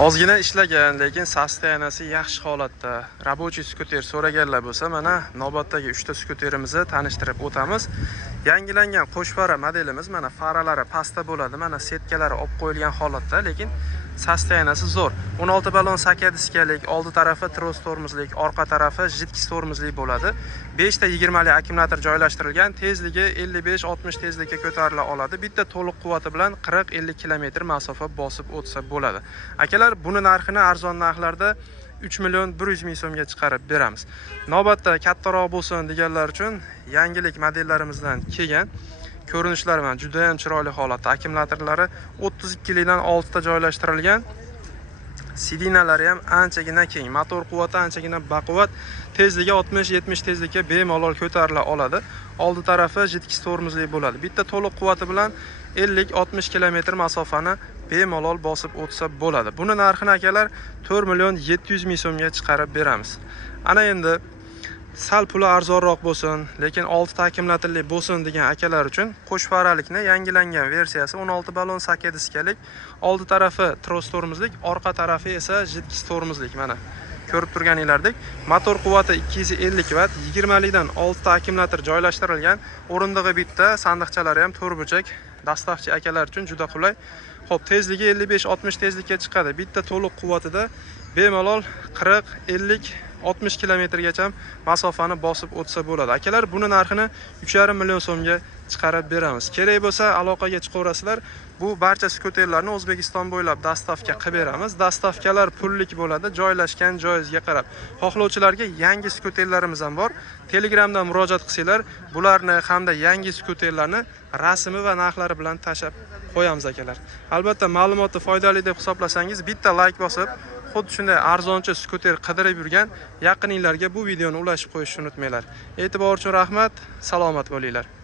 Ozgina ishlagan, lekin sostoyaniyasi yaxshi holatda. Рабочий skuter so'raganlar bo'lsa, mana navbatdagi 3 ta skuterimizni tanishtirib o'tamiz. Yangilangan qo'shfara modelimiz, mana faralari pastda bo'ladi, mana setkalari olib qo'yilgan holatda, lekin sostoyaniyasi zo'r. 16 ballon sakadiskalik, oldi tarafi tros tormozlik, orqa tarafi jidkis tormozli bo'ladi. 5 ta 20 lik akkumulyator joylashtirilgan, tezligi 55-60 tezlikka ko'tarila oladi. Bitta to'liq quvvati bilan 40-50 km masofa bosib o'tsa bo'ladi. Akalar, buni narxini arzon narxlarda 3.100.000 so'mga chiqarib beramiz. Navbatda kattaroq bo'lsin deganlar uchun yangilik modellarimizdan kelgan. Ko'rinishlari bilan juda ham chiroyli holatda. Akkumulyatorlari 32 likdan 6 ta joylashtirilgan. Sidinalari ham anchagina keng, motor quvvati anchagina baquvvat, tezligi 60-70 tezlikka bemalol ko'tarila oladi. Oldi tarafi jidkis tormozli bo'ladi. Bitta to'liq quvvati bilan 50-60 km masofani bemalol bosib o'tsa bo'ladi. Buni narxini akalar 4.700.000 so'mga chiqarib beramiz. Ana endi sal puli arzonroq bo'lsin, lekin 6 ta akkumulyatorli bo'lsin degan akalar uchun qo'shfaralikni yangilangan versiyasi 16 ballon sakadiskalik, oldi tarafi tros tormozlik, orqa tarafi esa jidkis tormozlik. Mana ko'rib turganinglardek, motor quvvati 250 vatt, 20 likdan 6 ta akkumulyator joylashtirilgan, o'rindig'i bitta, sandiqchalari ham to'rtburchak. Dastavchi akalar uchun juda qulay. Xo'p, tezligi 55-60 tezlikka chiqadi. Bitta to'liq quvvatida bemalol 40-50-60 kilometrgacha masofani bosib o'tsa bo'ladi. Akalar, buni narxini 3.5 million so'mga chiqarib beramiz. Kerak bo'lsa aloqaga chiqaverasizlar. Bu barcha skuterlarni O'zbekiston bo'ylab dastavka qilib beramiz. Dastavkalar pullik bo'ladi, joylashgan joyingizga qarab. Xohlovchilarga yangi skuterlarimiz ham bor. Telegramdan murojaat qilsanglar, bularni hamda yangi skuterlarni rasmi va narxlari bilan tashab qo'yamiz akalar. Albatta, ma'lumotni foydali deb hisoblasangiz, bitta like bosib, xuddi shunday arzoncha skuter qidirib yurgan yaqininglarga bu videoni ulashib qo'yishni unutmanglar. E'tibor uchun rahmat, salomat bo'linglar.